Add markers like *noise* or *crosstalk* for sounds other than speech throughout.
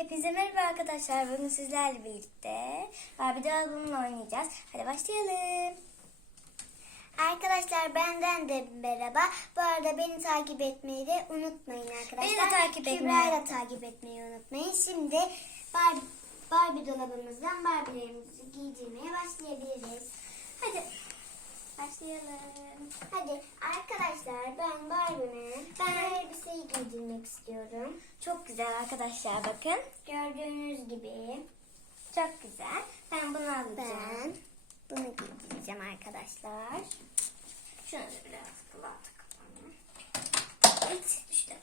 Hepinize merhaba arkadaşlar. Bugün sizlerle birlikte Barbie dolabımla oynayacağız. Hadi başlayalım. Arkadaşlar benden de merhaba. Bu arada beni takip etmeyi de unutmayın arkadaşlar. Beni de takip etmeyi. Kübra'yı da takip etmeyi unutmayın. Şimdi Barbie, Barbie dolabımızdan Barbie'lerimizi giydirmeye başlayabiliriz. Hadi başlayalım. Hadi arkadaşlar ben Barbie'me ben elbiseyi giydirmek istiyorum. Çok güzel arkadaşlar bakın. Gördüğünüz gibi Çok güzel. Ben bunu alacağım. ben bunu giydireceğim arkadaşlar. Şunu da biraz kulağa takalım. Evet düştü.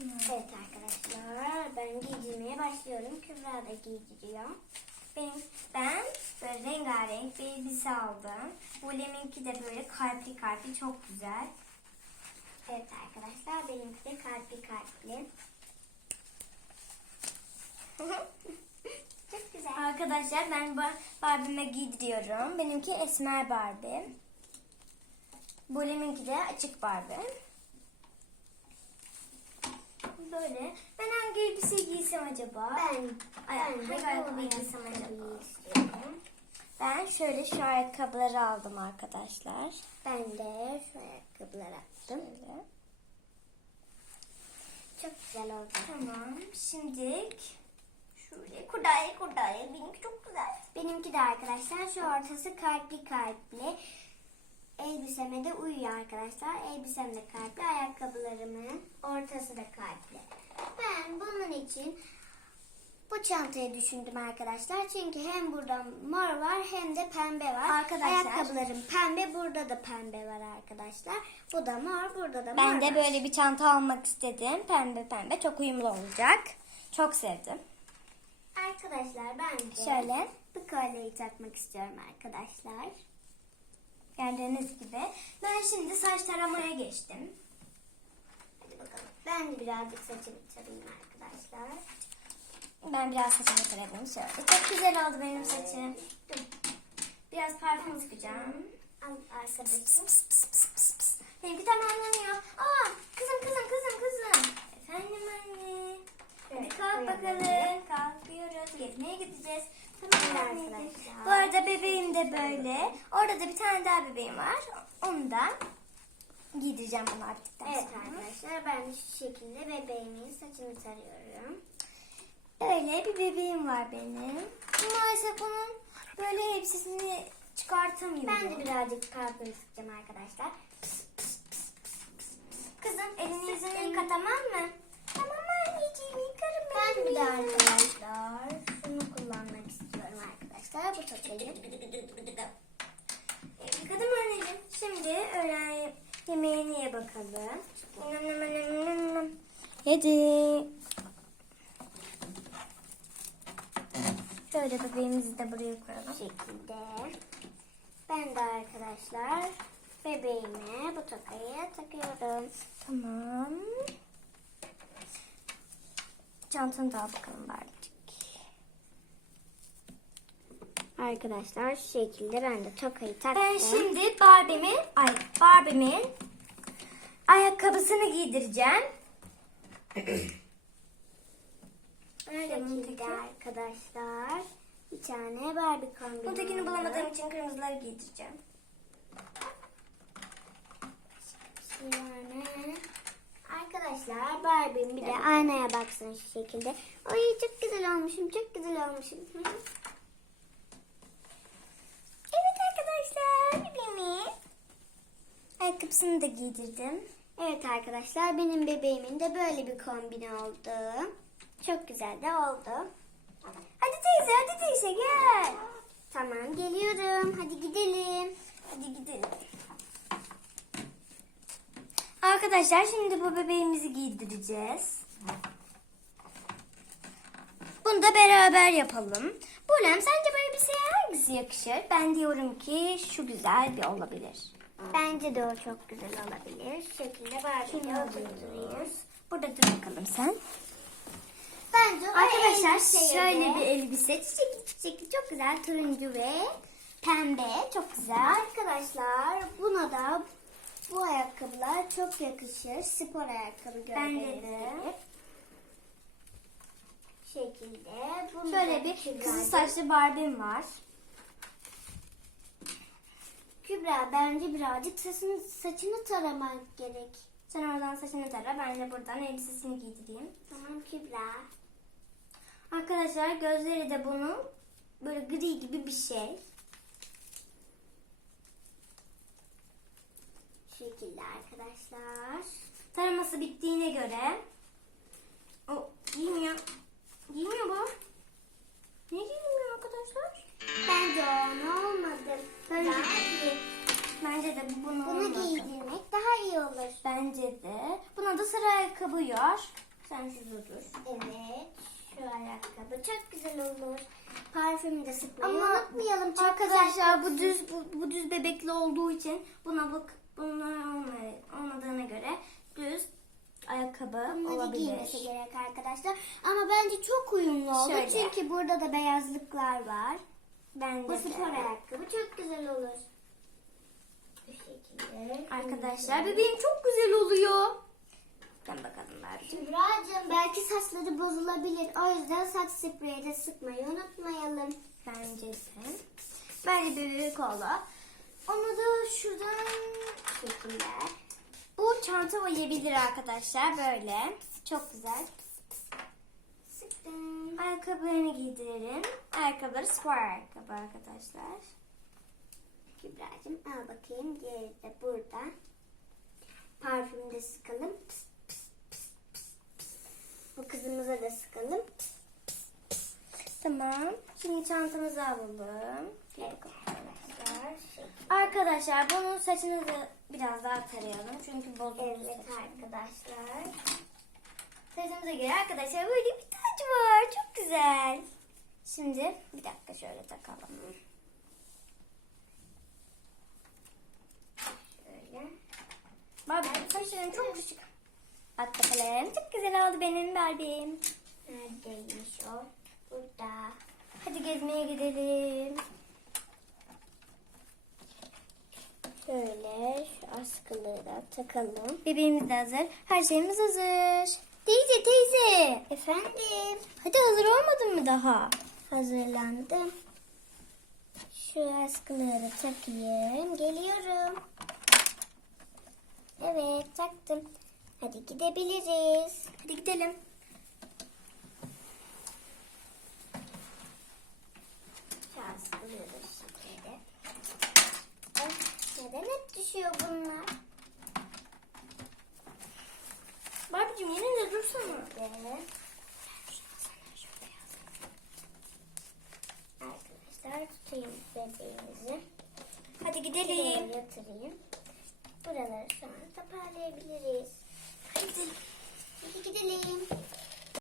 Evet arkadaşlar ben giydirmeye başlıyorum. Kübra da giydiriyor. Benim, ben böyle rengarenk bir elbise aldım. Bu Lem'inki de böyle kalpli kalpli çok güzel. Evet arkadaşlar benimki de kalpli kalpli. *laughs* Çok güzel. Arkadaşlar ben Bar- Barbie'me giydiriyorum. Benimki esmer Barbie. Bu Lem'inki de açık Barbie. Böyle. Ben hangi elbise giysem acaba? Ben, Ay, ben hangi de ayakkabı bu giysem ayakkabıyı acaba? istiyorum. Ben şöyle şu ayakkabıları aldım arkadaşlar. Ben de şu ayakkabılar attım. Şöyle. Çok güzel oldu. Tamam. Şimdi şöyle kurdaye kurdaye. Benimki çok güzel. Benimki de arkadaşlar şu ortası kalpli kalpli. Elbiseme de uyuyor arkadaşlar. Elbisem de kalpli. Ayakkabılarımın ortası da kalpli. Ben bunun için bu çantayı düşündüm arkadaşlar. Çünkü hem burada mor var hem de pembe var. Arkadaşlar- Ayakkabılarım pembe. Burada da pembe var arkadaşlar. Bu da mor. Burada da mor Ben de var. böyle bir çanta almak istedim. Pembe pembe. Çok uyumlu olacak. Çok sevdim. Arkadaşlar ben de Şöyle. bu kolyeyi takmak istiyorum arkadaşlar. Gördüğünüz gibi. Ben şimdi saç taramaya geçtim. Hadi bakalım. Ben birazcık saçımı tarayayım arkadaşlar. Ben biraz saçımı taradım şöyle. Çok güzel oldu benim saçım. Biraz parfüm sıkacağım. Al arkadaşım. Benimki tamamlanıyor. Aa, kızım kızım kızım kızım. Efendim anne. Hadi Evet, kalk bakalım. Kalkıyoruz. Gezmeye gideceğiz. Arkadaşlar. Bu arada bebeğim de böyle. Orada da bir tane daha bebeğim var. Onu da giydireceğim bunu artıktan Evet sonra. arkadaşlar ben de şu şekilde bebeğimin saçını tarıyorum. Böyle bir bebeğim var benim. Maalesef onun böyle elbisesini çıkartamıyorum. Ben de birazcık parfüm sıkacağım arkadaşlar. Kızım elini yüzünü yıka tamam mı? Tamam anneciğim yıkarım Ben bir de arkadaşlar şunu kullanmak istiyorum arkadaşlar. Bu tokayı. Yıkadım anneciğim. Şimdi öğlen yemeğini ye bakalım. Yedi. Şöyle bebeğimizi de buraya Bu koyalım. şekilde. Ben de arkadaşlar bebeğime bu tokayı takıyorum. Tamam. Çantanı da al bakalım Barbie'cik. Arkadaşlar şu şekilde ben de tokayı taktım. Ben şimdi Barbie'min, ay Barbie'min ayakkabısını giydireceğim. *clears throat* Şekilde arkadaşlar. Bir tane Barbie kombini. Buntekini bulamadığım için kırmızıları giydireceğim. Yani arkadaşlar Barbie'm bir de aynaya baksın şu şekilde. Ay çok güzel olmuşum, çok güzel olmuşum. Hı. Evet arkadaşlar bebeğimi ayakkabısını da giydirdim. Evet arkadaşlar benim bebeğimin de böyle bir kombini oldu. Çok güzel de oldu. Hadi teyze hadi teyze gel. Tamam geliyorum. Hadi gidelim. Hadi gidelim. Arkadaşlar şimdi bu bebeğimizi giydireceğiz. Bunu da beraber yapalım. Bulem sence bu elbiseye hangisi yakışır? Ben diyorum ki şu güzel bir olabilir. Bence de o çok güzel olabilir. Şu şekilde Barbie'yi oturtturayım. Burada dur bakalım sen. Bence Arkadaşlar şöyle bir elbise çiçekli çiçekli çok güzel turuncu ve pembe çok güzel. Arkadaşlar buna da bu ayakkabılar çok yakışır. Spor ayakkabı gibi. şekilde. Bunu Şöyle bir kızıl saçlı Barbie'm var. Kübra bence birazcık saçını, saçını taramak gerek. Sen oradan saçını tara. Ben de buradan elbisesini giydireyim. Tamam Kübra. Arkadaşlar gözleri de bunun böyle gri gibi bir şey. Şu şekilde arkadaşlar. Taraması bittiğine göre o giymiyor. Giymiyor bu. Niye giymiyor arkadaşlar? Bence onu olmadı. Bence- Bence Bence de bu bunu, bunu olmadı. giydirmek daha iyi olur. Bence de. Buna da sarı ayakkabı yor. Sen şurada dur. Evet. Şu ayakkabı çok güzel olur. Parfümü de sıkmayı Ama unutmayalım. Çok Arkadaşlar bu düz bu, bu düz bebekli olduğu için buna bak bunlar olma- olmadığına göre düz ayakkabı Bunları olabilir. giymesi gerek arkadaşlar. Ama bence çok uyumlu oldu. Şöyle. Çünkü burada da beyazlıklar var. Bence Bu de. spor ayakkabı çok güzel olur. Bu şekilde. Arkadaşlar bebeğim çok güzel oluyor. Gel bakalım Barbie'cim. Kübra'cığım belki saçları bozulabilir. O yüzden saç spreyi de sıkmayı unutmayalım. Bence de. Böyle bir bebek oldu. Onu da şuradan şekilde. bu çanta uyabilir arkadaşlar böyle. Çok güzel. Sıktım. Ayakkabılarını giydirelim. Ayakkabıları spor ayakkabı arkadaşlar. Kübra'cığım al bakayım. Diğeri de burada. Parfümü de sıkalım. Pıs, pıs, pıs, pıs, pıs. Bu kızımıza da sıkalım. Pıs. Tamam. Şimdi çantamızı alalım. Evet arkadaşlar. Arkadaşlar bunun saçını da biraz daha tarayalım. Çünkü bozuldu Evet saçı. arkadaşlar. Saçımıza göre arkadaşlar böyle bir var. Çok güzel. Şimdi bir dakika şöyle takalım. Şöyle. Barbie saçlarım çok küçük. At bakalım. Çok güzel oldu benim Barbie'm. Neredeymiş o? Burada. Hadi gezmeye gidelim. Şöyle şu askıları da takalım. Bebeğimiz de hazır. Her şeyimiz hazır. Teyze teyze. Efendim. Hadi hazır olmadın mı daha? Hazırlandım. Şu askıları takayım. Geliyorum. Evet taktım. Hadi gidebiliriz. Hadi gidelim. Askıları. Ay, neden hep düşüyor bunlar? Barbie'cim yerinde dursana. Arkadaşlar tutayım bebeğimizi. Hadi gidelim. yatırayım. Buraları şu an toparlayabiliriz. Hadi gidelim. Hadi gidelim.